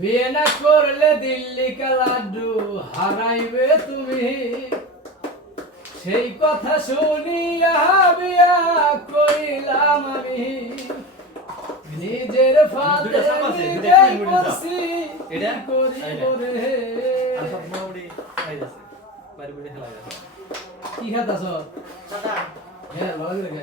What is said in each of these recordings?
বিয়েনা করলে দিল্লি লাড্ডু হারাইবে তুমি সেই কথা শুনিয়া বিয়া করিলাম আমি নিজের কি খাত আস হ্যাঁ ভালো লাগে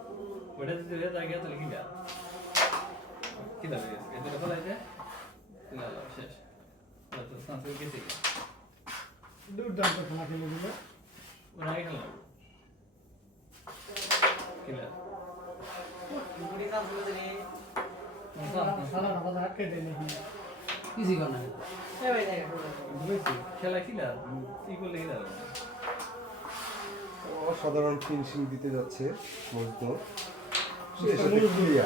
ഇവിടെ ചെറിയ തകയ തെളിക്കില്ല खेला সাধারণ ফিনিশিং দিতে যাচ্ছে মজদুর